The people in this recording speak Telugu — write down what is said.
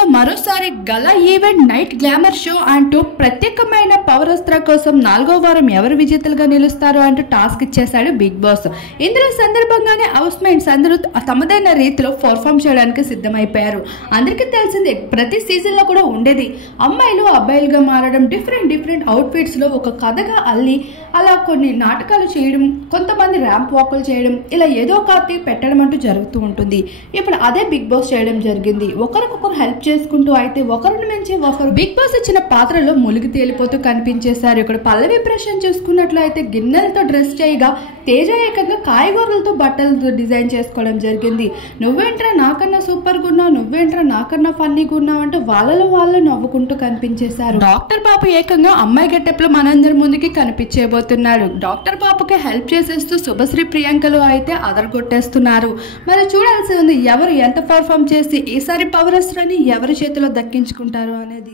లో మరోసారి గల ఈవెంట్ నైట్ గ్లామర్ షో అంటూ ప్రత్యేకమైన పవరస్త్ర కోసం 4వ వారం ఎవరు విజేతలుగా నిలుస్తారు అంటూ టాస్క్ ఇచ్చేశాడు బిగ్ బాస్. ఇందులో సందర్భంగానే హౌస్ మేట్స్ అందరూ తమదైన రీతిలో పర్ఫామ్ చేయడానికి సిద్ధమైపోయారు. అందరికీ తెలిసిందే, ప్రతి సీజన్ లో కూడా ఉండేది అమ్మాయిలు అబ్బాయిలుగా మారడం, డిఫరెంట్ అవుట్ఫిట్స్ లో ఒక కథగా అల్లి అలా కొన్ని నాటకాలు చేయడం, కొంతమంది ర్యాంప్ వాకులు చేయడం, ఇలా ఏదో ఒకటి పెట్టడం అంటూ జరుగుతూ ఉంటుంది. ఇప్పుడు అదే బిగ్ బాస్ చేయడం జరిగింది. ఒకరికొకరు హెల్ప్ చేసుకుంటూ అయితే ఒకరిని మించి ఒకరు బిగ్ బాస్ ఇచ్చిన పాత్రలో మునిగి తేలిపోతూ కనిపించేశారు. ఇక్కడ పల్లవి ప్రశాంత్ చూసుకున్నట్లయితే గిన్నెలతో డ్రెస్ చేయగా, తేజ ఏకంగా కాయగూరలతో బట్టలతో డిజైన్ చేసుకోవడం జరిగింది. నువ్వేంట్రా నాకన్నా సూపర్ గా ఉన్నావు, నువ్వేంట్రా నాకన్నా ఫన్నీగా ఉన్నావు అంటూ వాళ్ళలో వాళ్ళు నవ్వుకుంటూ కనిపించేశారు. డాక్టర్ బాబు ఏకంగా అమ్మాయి గెటప్ లో మనందరి ముందుకి కనిపించబోతున్నాడు. డాక్టర్ బాబుకి హెల్ప్ చేసేస్తూ శుభశ్రీ ప్రియాంకలు అయితే అదరగొట్టేస్తున్నారు. మరి చూడాల్సి ఉంది ఎవరు ఎంత పర్ఫామ్ చేసి ఈసారి పవర్ అస్త్రాన్ని ఎవరి చేతిలో దక్కించుకుంటారు అనేది.